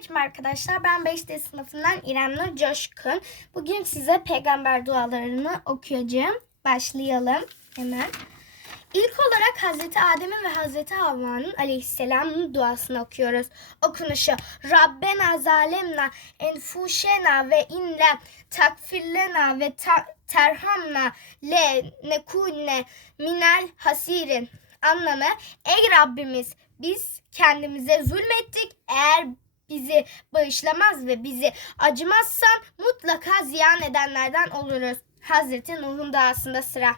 Selamünaleyküm arkadaşlar. Ben 5D sınıfından İrem Nur Coşkun. Bugün size peygamber dualarını okuyacağım. Başlayalım hemen. İlk olarak Hazreti Adem'in ve Hazreti Havva'nın aleyhisselamın duasını okuyoruz. Okunuşu Rabbena zalemna enfuşena ve inle takfirlena ve ta- terhamna le nekune minel hasirin anlamı Ey Rabbimiz biz kendimize zulmettik. Eğer bizi bağışlamaz ve bizi acımazsan mutlaka ziyan edenlerden oluruz. Hazreti Nuh'un duasında sıra.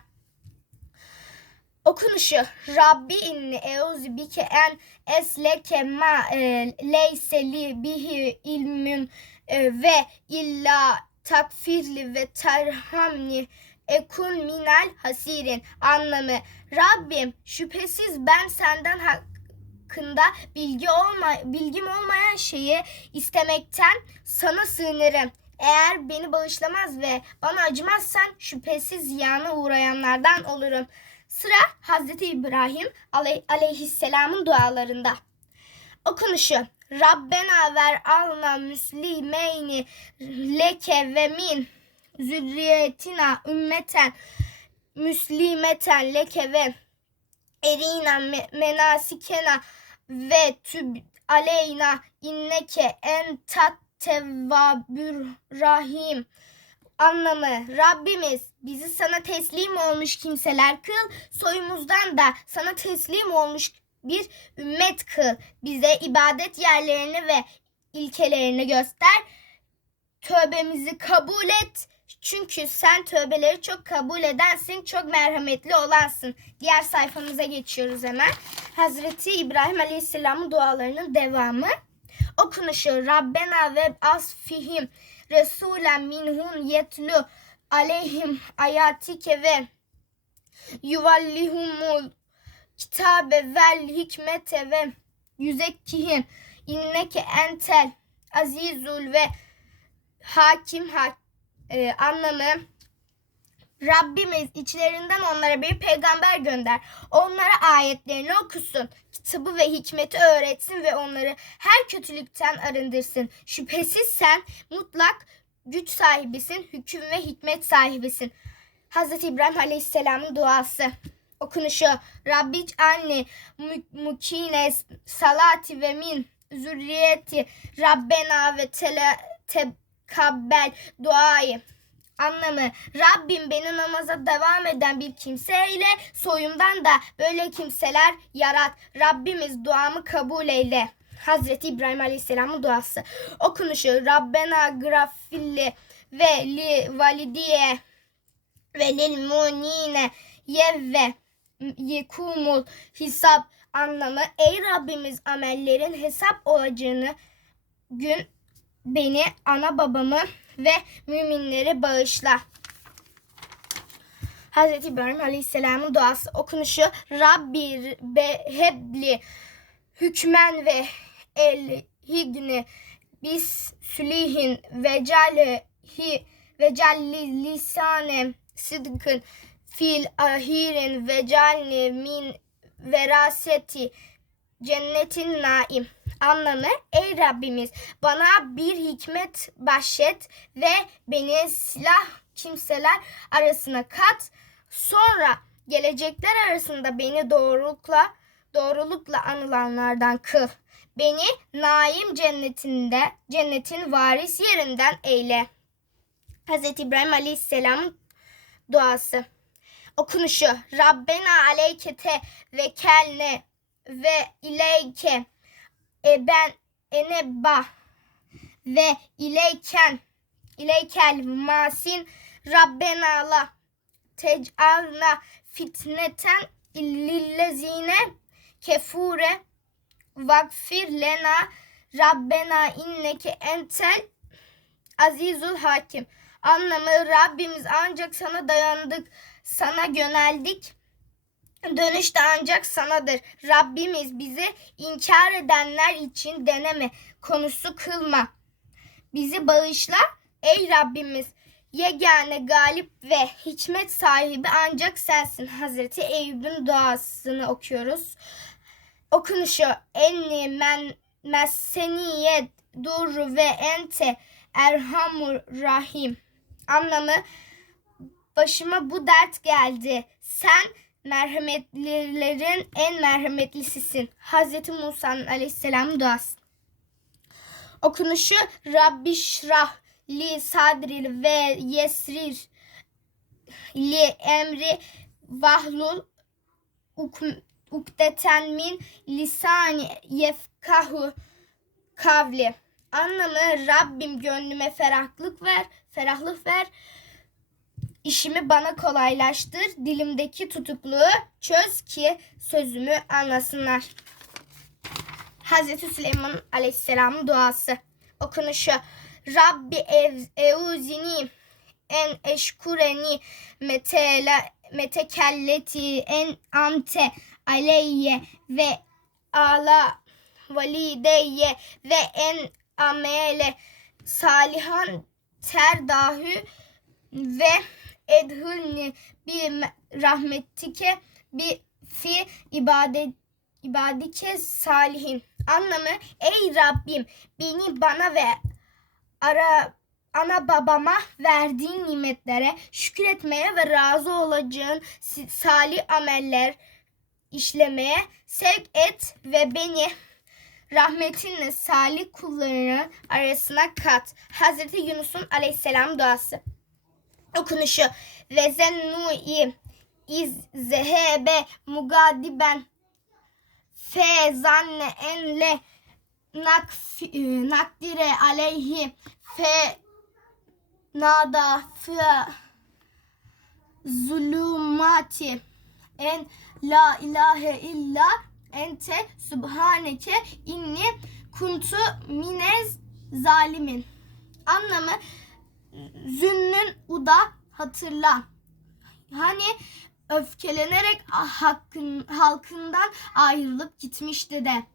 Okunuşu Rabbi inni euzu bike en esleke ma e, leyse li bihi ilmün e, ve illa takfirli ve terhamni ekun minel hasirin anlamı Rabbim şüphesiz ben senden hakkında bilgi olma, bilgim olmayan şeyi istemekten sana sığınırım. Eğer beni bağışlamaz ve bana acımazsan şüphesiz ziyana uğrayanlardan olurum. Sıra Hazreti İbrahim aley- aleyhisselamın dualarında. Okunuşu Rabbena ver alna müslimeyni leke ve min zürriyetina ümmeten müslimeten leke ve erina me- menasikena ve tüb aleyna inneke en tat tevvabür rahim anlamı Rabbimiz bizi sana teslim olmuş kimseler kıl soyumuzdan da sana teslim olmuş bir ümmet kıl. Bize ibadet yerlerini ve ilkelerini göster. Tövbemizi kabul et çünkü sen tövbeleri çok kabul edensin, çok merhametli olansın. Diğer sayfamıza geçiyoruz hemen. Hazreti İbrahim Aleyhisselam'ın dualarının devamı. Okunuşu Rabbena ve asfihim Resulen minhum yetlu aleyhim ayatike ve yuvallihumul kitabe vel hikmete ve yüzekkihim inneke entel azizul ve hakim hak e, anlamı Rabbimiz içlerinden onlara bir peygamber gönder. Onlara ayetlerini okusun. Kitabı ve hikmeti öğretsin ve onları her kötülükten arındırsın. Şüphesiz sen mutlak güç sahibisin, hüküm ve hikmet sahibisin. Hz. İbrahim Aleyhisselam'ın duası. Okunuşu Rabbi anne mukine salati ve min zürriyeti Rabbena ve tele, tekabbel duayı anlamı Rabbim beni namaza devam eden bir kimseyle soyumdan da böyle kimseler yarat. Rabbimiz duamı kabul eyle. Hazreti İbrahim Aleyhisselam'ın duası. Okunuşu Rabbena grafilli ve li validiye ve lil munine yevve yekumul hisap anlamı ey Rabbimiz amellerin hesap olacağını gün beni ana babamı ve müminleri bağışla. Hz. İbrahim Aleyhisselam'ın duası okunuşu Rabbi behebli hükmen ve el higni bis sülihin ve calehi ve calli lisane sıdkın fil ahirin ve calni min veraseti cennetin naim anlamı ey Rabbimiz bana bir hikmet bahşet ve beni silah kimseler arasına kat sonra gelecekler arasında beni doğrulukla doğrulukla anılanlardan kıl. Beni naim cennetinde cennetin varis yerinden eyle. Hz. İbrahim Aleyhisselam'ın duası. Okunuşu Rabbena aleykete ve kelne ve ileyke ben enebba ve ileyken ileykel masin Rabbena la tec'alna fitneten lillezine kefure vakfir lena Rabbena inneke entel azizul hakim. Anlamı Rabbimiz ancak sana dayandık, sana yöneldik. Dönüş de ancak sanadır. Rabbimiz bizi inkar edenler için deneme konusu kılma. Bizi bağışla ey Rabbimiz. Yegane galip ve hikmet sahibi ancak sensin. Hazreti Eyüp'ün duasını okuyoruz. Okunuşu enni men messeniyet dur ve ente erhamur rahim. Anlamı başıma bu dert geldi. Sen merhametlilerin en merhametlisisin. Hazreti Musa'nın aleyhisselam duası. Okunuşu Rabbi şrah li sadril ve yesrir li emri vahlul uk- ukdeten min lisani yefkahu kavli. Anlamı Rabbim gönlüme ferahlık ver, ferahlık ver. İşimi bana kolaylaştır. Dilimdeki tutukluğu çöz ki sözümü anlasınlar. Hazreti Süleyman Aleyhisselam'ın duası. Okunuşu Rabbi ev, euzini en eşkureni metela, metekelleti en amte aleyye ve ala valideyye ve en amele salihan terdahü ve edhülni bir rahmetike bir fi ibadet ibadike salihin. Anlamı ey Rabbim beni bana ve ara ana babama verdiğin nimetlere şükretmeye ve razı olacağın salih ameller işlemeye sevk et ve beni rahmetinle salih kullarının arasına kat. Hazreti Yunus'un aleyhisselam duası. Okunuşu ve zennui iz zehebe mugadiben fe zanne en le nakfi, e, nakdire aleyhi fe nada fe zulumati en la ilahe illa ente subhaneke inni kuntu minez zalimin. Anlamı zünnün uda hatırla. Hani öfkelenerek hakkın, halkından ayrılıp gitmişti de.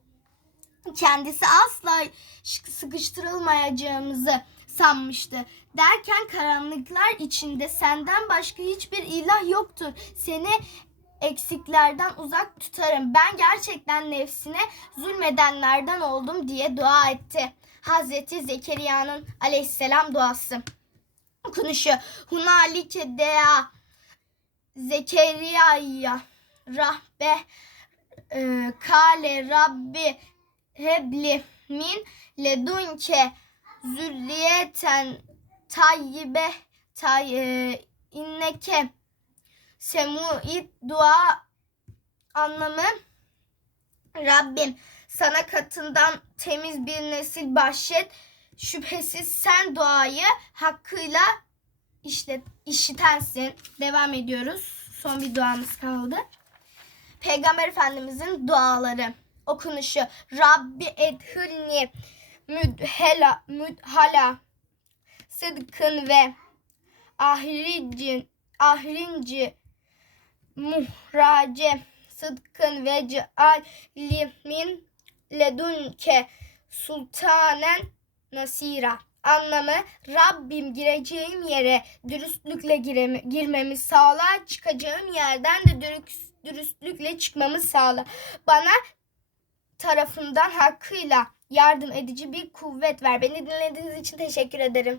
Kendisi asla sıkıştırılmayacağımızı sanmıştı. Derken karanlıklar içinde senden başka hiçbir ilah yoktur. Seni eksiklerden uzak tutarım. Ben gerçekten nefsine zulmedenlerden oldum diye dua etti. Hazreti Zekeriya'nın aleyhisselam duası. Okunuşu Hunalike dea Zekeriya'ya. Rahbe e, kale Rabbi hebli min ledunke zürriyeten tayyibe tay, e, inneke semuit dua anlamı Rabbim sana katından temiz bir nesil bahşet. Şüphesiz sen duayı hakkıyla işlet, işitensin. Devam ediyoruz. Son bir duamız kaldı. Peygamber Efendimizin duaları. Okunuşu. Rabbi edhülni müdhela, müdhala sıdkın ve ahiricin, ahrinci muhrace sıdkın ve ceali min ledunke sultanen nasira. Anlamı Rabbim gireceğim yere dürüstlükle giremi, girmemi sağla, çıkacağım yerden de dürüst, dürüstlükle çıkmamı sağla. Bana tarafından hakkıyla yardım edici bir kuvvet ver. Beni dinlediğiniz için teşekkür ederim.